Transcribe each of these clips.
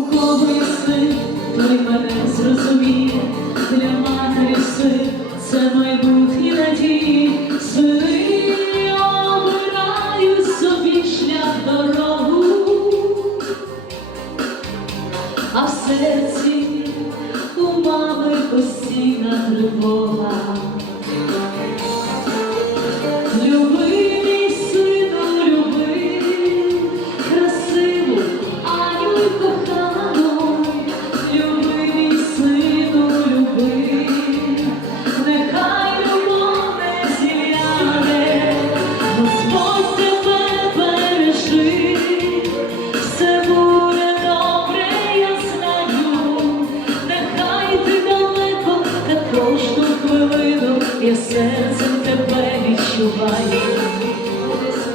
висни, той мене зрозуміє, для матері син, це майбутні надії, сини обирають собі шлях дорогу, а в серці у мами постійна тривога. Люби, я серцем тебе відчуваю.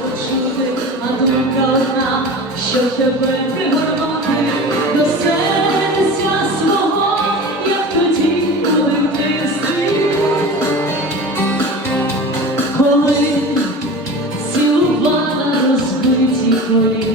Почути, а думка одна, що тебе пригорнути до серця свого, як тоді, коли в дитинстві. Коли цілувала розбиті коліця.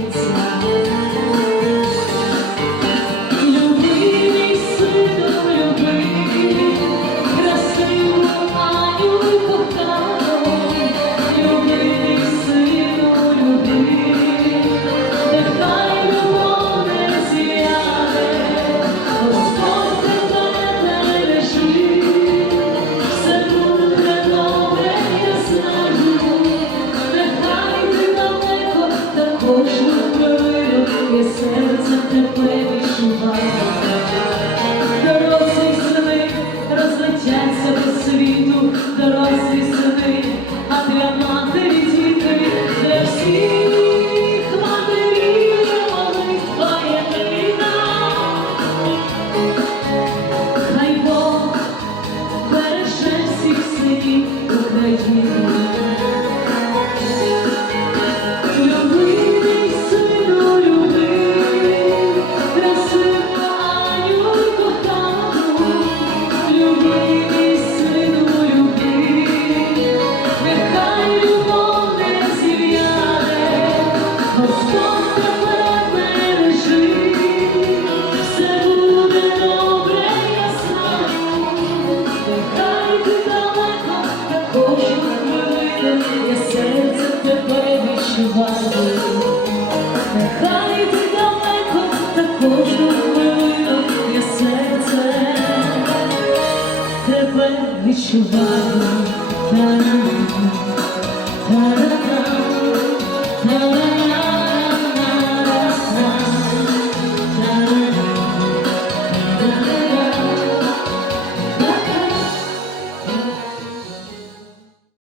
Я серцем тебе відчуваю. Дорослі сини розлетяться по світу, дорослі сини, а для матері діти, для всіх матерів молитва єдина. Хай Бог береже всіх синів України. Я серце тебе відчуваю. Нехай ти далеко, та кожну хвилину я серце тебе відчуваю. Та-да-да, та-да-да.